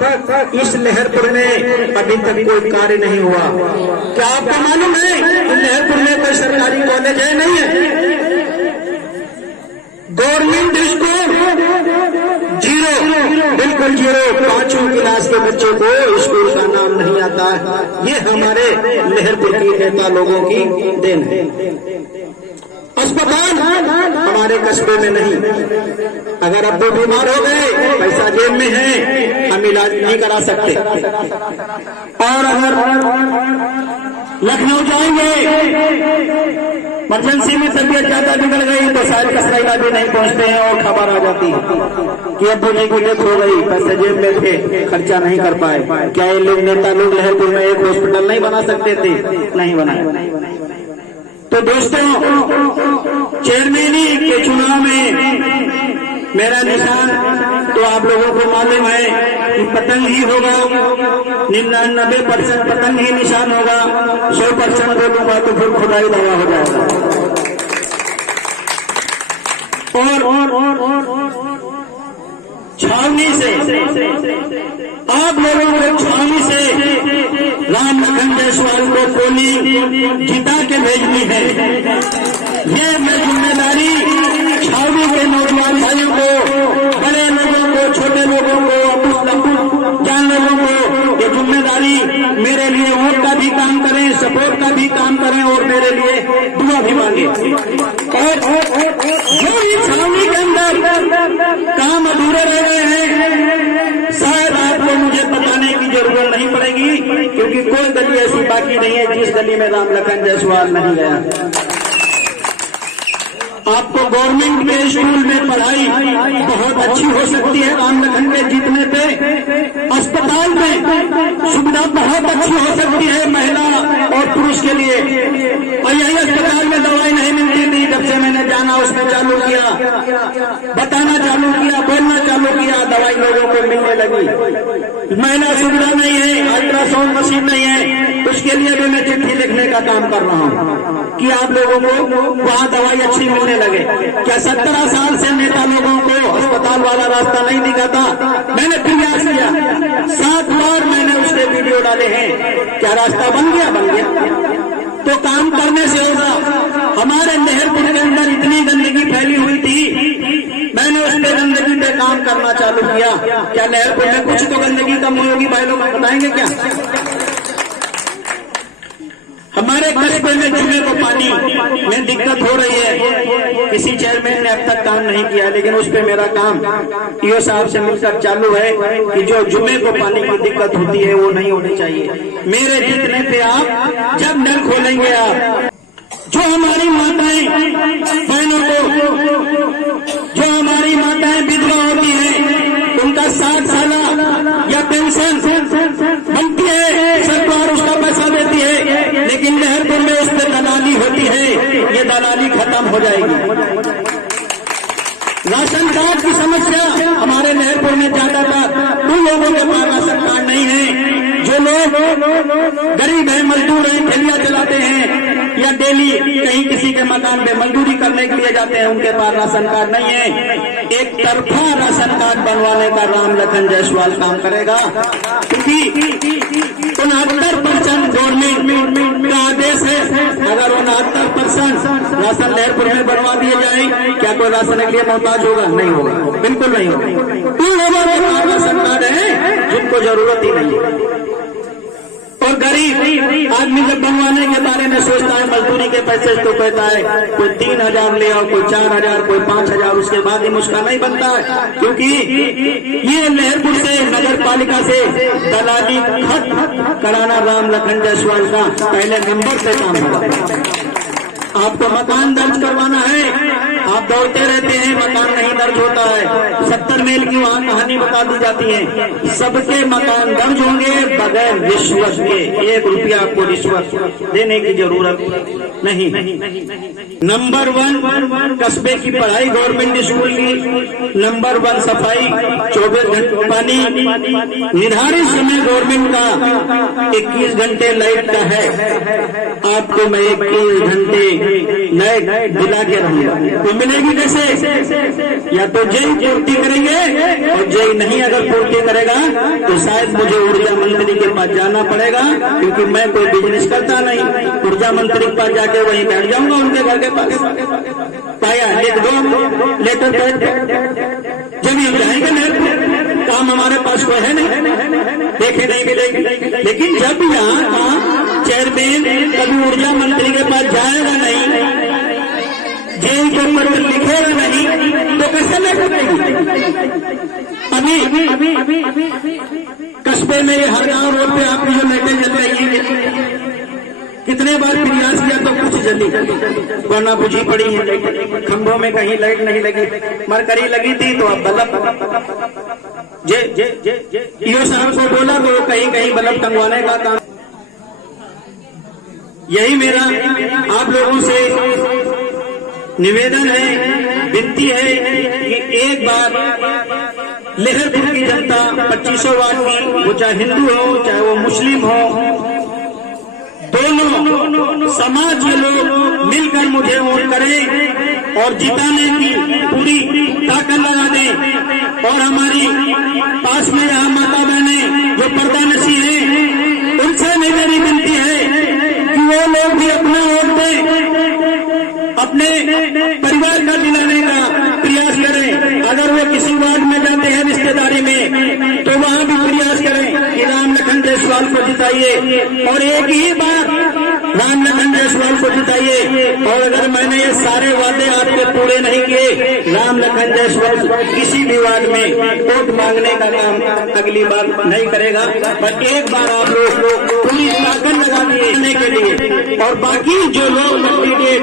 तक इस लहरपुर में अभी तक कोई कार्य नहीं हुआ। क्या आपको मालूम है कि लहरपुर में कोई सरकारी कॉलेज है? नहीं है। गवर्नमेंट स्कूल जीरो, बिल्कुल जीरो। 5वीं क्लास के बच्चों को स्कूल का नाम नहीं आता है। ये हमारे लहरपुर की नेता लोगों की देन है। अस्पताल हमारे कस्बे में नहीं। अगर अब वो बीमार हो गए, पैसा जेब में है, हम इलाज नहीं करा सकते। और अगर लखनऊ जाएंगे, इमरजेंसी में तबियत ज्यादा बिगड़ गई तो शायद कसरैला भी नहीं पहुंचते हैं और खबर आ जाती है कि अब्बू जी की डेथ हो गई, पैसे जेब में थे, खर्चा नहीं कर पाए। क्या ये लोग नेता लोग लहरपुर में एक हॉस्पिटल नहीं बना सकते थे? नहीं बनाए। तो दोस्तों, चेयरमैनी के चुनाव में मेरा निशान तो आप लोगों को मालूम है कि पतंग ही होगा। 99% पतंग ही निशान होगा। 100% बोलूंगा तो फिर खुदाई दवा हो जाएगा। और छावनी से आप लोगों को छावनी से राम लखन जायसवाल को पोलिंग जिता के भेजनी है। ये मैं जिम्मेदारी छावनी के नौजवान भाइयों को, बड़े लोगों को, छोटे लोगों को, जान लोगों को ये जिम्मेदारी मेरे लिए वोट का भी काम करें, सपोर्ट का भी काम करें और मेरे लिए दुआ भी मांगे। और जो भी छावनी के अंदर काम अधूरे रह गए हैं, शायद आपको मुझे बताने की जरूरत नहीं पड़ेगी, क्योंकि कोई गली ऐसी बाकी नहीं है जिस गली में राम लखन जायसवाल नहीं गया। आपको गवर्नमेंट के स्कूल में पढ़ाई बहुत अच्छी हो सकती है राम लखन के जीतने पे। अस्पताल में सुविधा बहुत अच्छी हो सकती है महिला और पुरुष के लिए। और यही अस्पताल में दवाई नहीं मिलती थी। जब से मैंने जाना, उसमें चालू किया, बताना चालू किया, बोलना चालू किया, दवाई लोगों को मिलने लगी। महिला सुविधा नहीं है, अल्ट्रासाउंड मशीन नहीं है, उसके लिए भी मैं चिट्ठी लिखने का काम कर रहा हूँ कि आप लोगों को वहाँ दवाई अच्छी मिलने लगे। क्या 17 साल से नेता लोगों को अस्पताल वाला रास्ता नहीं दिखाता? मैंने प्रयास किया, 7 बार मैंने उसके वीडियो डाले हैं। क्या रास्ता बन गया? बन गया। तो काम करने से होगा। हमारे लहरपुर के अंदर इतनी गंदगी फैली हुई थी, मैंने उस पर गंदगी पे काम करना चालू किया। क्या लहरपुर में कुछ तो गंदगी कम होगी? भाई लोग बताएंगे क्या? हमारे कस्बे में जुमे को पानी में दिक्कत हो रही है। किसी चेयरमैन ने अब तक काम नहीं किया, लेकिन उस पे मेरा काम ईओ साहब से मिलकर चालू है कि जो जुमे को पानी की दिक्कत होती है वो नहीं होनी चाहिए। मेरे जीतने पे आप जब नल खोलेंगे, आप जो हमारी माताएं बहनों को, जो हमारी माताएं विधवा होती हैं, उनका 60 साल या पेंशन बनती है, सरकार उसका पैसा देती है, लेकिन लहरपुर में उस पर दलाली होती है। ये दलाली खत्म हो जाएगी। राशन कार्ड की समस्या हमारे लहरपुर में ज्यादातर उन लोगों के पास राशन कार्ड नहीं है जो लोग गरीब हैं, मजदूर हैं, ठेलियां चलाते हैं या डेली कहीं किसी के मकान में मजदूरी करने के लिए जाते हैं, उनके पास राशन कार्ड नहीं है। एक तरफा राशन कार्ड बनवाने का राम लखन जायसवाल काम करेगा, क्योंकि 69% गवर्नमेंट का आदेश है। अगर 69% राशन लहरपुर में बनवा दिए जाए, क्या कोई राशन के लिए मोहताज होगा? नहीं होगा, बिल्कुल नहीं होगा। उन लोगों के पास राशन कार्ड है जिनको जरूरत ही नहीं है। और गरीब आदमी जब बनवाने के बारे में सोचता है, मजदूरी के पैसे तो कहता है कोई 3000 ले आओ, कोई 4000, कोई 5000, उसके बाद ही मुश्किल नहीं बनता है, क्योंकि ये लहरपुर से नगर पालिका से दलाली खत्म कराना राम लखन जायसवाल का पहले नंबर से काम होगा। आपको मकान दर्ज करवाना है, आप दौड़ते रहते हैं, मकान नहीं दर्ज होता है। 70 मेल की वहाँ कहानी बता दी जाती है। सबके मकान दर्ज होंगे बगैर रिश्वत के। 1 रुपया आपको रिश्वत देने की जरूरत नहीं। नंबर 1 कस्बे की पढ़ाई गवर्नमेंट स्कूल की, नंबर 1 सफाई, 24 घंटे पानी, निर्धारित समय गवर्नमेंट का 21 घंटे लाइट का है। आपको मैं 21 घंटे नए दिला के रहूंगा। तो मिलेगी कैसे? या तो जय पूर्ति करेंगे, और जय नहीं अगर पूर्ति करेगा तो शायद मुझे ऊर्जा मंत्री के पास जाना पड़ेगा, क्योंकि मैं कोई बिजनेस करता नहीं। ऊर्जा मंत्री के पास जाके वहीं बैठ जाऊंगा उनके घर के पास। पाया लिख दो लेटर पैड, जब हम जाएंगे नहर, काम हमारे पास कोई है नहीं, देखे नहीं मिलेगी। लेकिन जब यहाँ का चेयरमैन कभी ऊर्जा मंत्री के पास जाएगा नहीं, जेल के ऊपर लिखेगा नहीं, तो कैसे लेटर देगी? अभी कस्बे में ये हर गांव रोड पे आपकी जो लाइटें जल रही है, कितने बार प्रयास किया तो कुछ जल्दी, वरना बुझी पड़ी है। खंभों में कहीं लाइट नहीं लगी, मरकरी लगी थी तो अब बल्ब ये साहब को बोला तो कहीं कहीं बल्ब टंगवाने का काम। यही मेरा आप लोगों से निवेदन है, विनती है कि एक बार लहरपुर की जनता 2500 वाट की, वो चाहे हिंदू हो चाहे वो मुस्लिम हो, दोनों समाज के लोग मिलकर मुझे वोट करें और जिताने की पूरी ताकत लगा दें। और हमारी पास में यहाँ माता बहनें जो पर्दा नशी हैं, उनसे मेरी विनती है कि वो लोग भी अपना वोट दें, अपने परिवार का दिलाने का प्रयास करें। अगर वो किसी वार्ड में जाते हैं रिश्तेदारी में, तो वहाँ भी प्रयास करें कि राम लखन जायसवाल को जिताइए, और एक ही बार राम लखन जायसवाल को जिताइए। और अगर मैंने ये सारे वादे आपके पूरे नहीं किए, राम लखन जायसवाल किसी भी वार्ड में वोट मांगने का काम अगली बार नहीं करेगा। पर एक बार आप लोग पूरी ताकत लगा देने के लिए, और बाकी जो लोग कैंडिडेट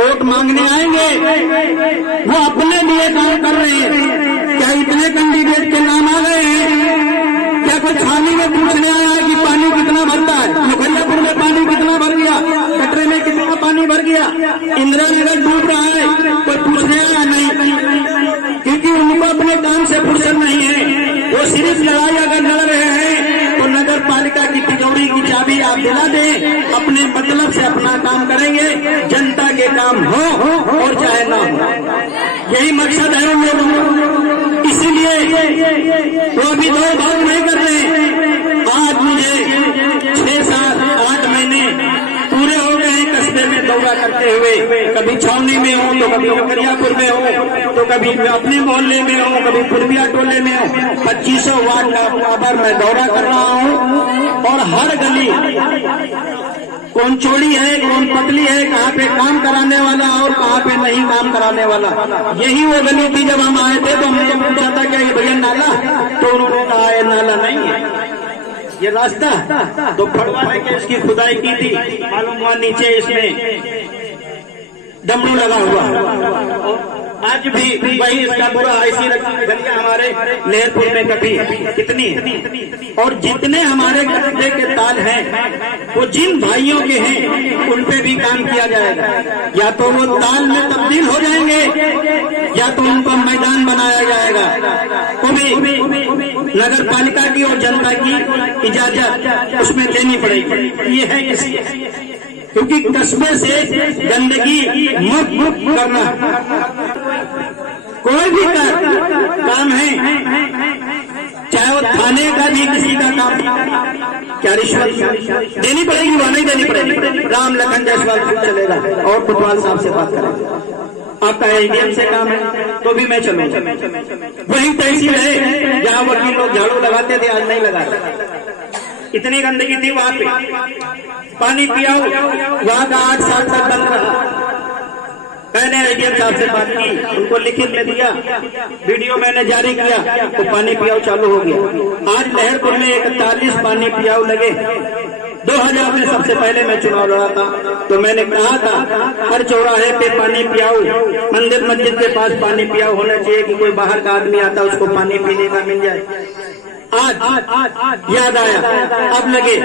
वोट मांगने आएंगे वो अपने लिए काम कर रहे हैं। क्या इतने कैंडिडेट के नाम आ गए हैं? क्या कोई छानी में पूछने आया कि पानी कितना भरता है? मुखर्यापुर में पानी कितना भर गया, कटरे में कितना पानी भर गया, इंदिरा नगर डूब रहा है, कोई पूछने आया नहीं, क्योंकि उनको अपने काम से फुर्सत नहीं है। वो सिर्फ लड़ाई अगर लड़ रहे हैं तो नगर पालिका की तिजोरी की चाबी आप दिला दें, अपने मतलब से अपना काम करेंगे, जनता के काम हो और चाहे ना हो, यही मकसद है उन लोगों को। इसीलिए वो अभी दो भाग नहीं कर रहे। आज मुझे 6, 7, 8 महीने पूरे हो गए हैं कस्बे में दौरा करते हुए। कभी छावनी में हूँ तो कभी मुखर्यापुर में हूँ, तो कभी अपने मोहल्ले में हूँ, कभी पूर्विया टोले में हूँ। 2500 वार्ड का बराबर मैं दौरा कर रहा हूँ, और हर गली कौन चौड़ी है कौन पतली है, कहाँ पे काम कराने वाला और कहाँ पे नहीं काम कराने वाला। यही वो गली थी जब हम आए थे तो हमने पूछा था क्या ये भैया नाला, तो उन्होंने कहा ये नाला नहीं है, ये रास्ता। तो फड़वाने के इसकी खुदाई की थी, मालूम हुआ नीचे इसमें डमरू लगा हुआ। आज भी वही इसका बुरा ऐसी गलियां हमारे लहरपुर में कभी कितनी है। और जितने हमारे कस्बे के ताल हैं वो जिन भाइयों के हैं उन पे भी काम किया जाएगा। या तो वो ताल में तब्दील हो जाएंगे या तो उनको मैदान बनाया जाएगा। वो भी नगर पालिका की और जनता की इजाजत उसमें लेनी पड़ेगी। ये है किसी, क्योंकि कस्बे से गंदगी मुक्त करना कोई भी काम है, चाहे वो थाने का भी किसी का काम, क्या रिश्वत देनी पड़ेगी? वह नहीं देनी पड़ेगी। राम लखन जायसवाल खुद चलेगा और कोतवाल साहब से बात करेगा। आपका एडीएम से काम है तो भी मैं चलूंगा। वही तहसील है जहाँ वकील लोग झाड़ू लगाते थे, आज नहीं लगा रहे। इतनी गंदगी थी वहां पे, पानी पियाओ वहां का 8 साल तक बंद रहा। मैंने एडीएम साहब से बात की, उनको लिखित में दिया, वीडियो मैंने जारी किया तो पानी पियाओ चालू हो गया। आज लहरपुर में 41 पानी पियाओ लगे। 2000 में सबसे पहले मैं चुनाव लड़ा था तो मैंने कहा था हर चौराहे पे पानी पियाओ, मंदिर मस्जिद के पास पानी पियाओ होना चाहिए कि कोई बाहर का आदमी आता उसको पानी पीने का मिल जाए। आज याद आया, अब लगे